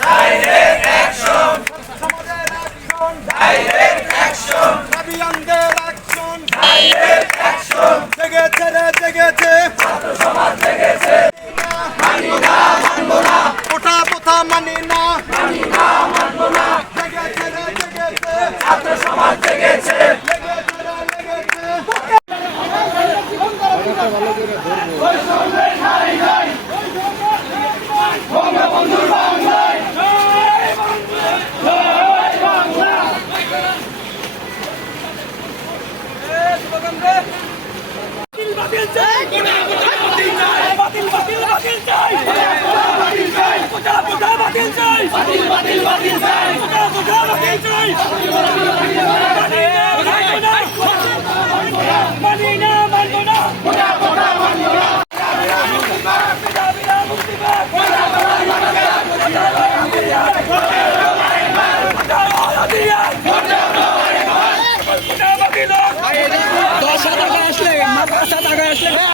Direct action, সমাজের action, direct action, অভিযানদের action, direct action, জেগেছে রে জেগেছে, ছাত্র সমাজ জেগেছে, মানি না মানবো না, ওঠা কথা মানি না মানবো না, জেগেছে রে জেগেছে, ছাত্র সমাজ জেগেছে, লেগেছে রে লেগেছে। $10 টাকা আসলে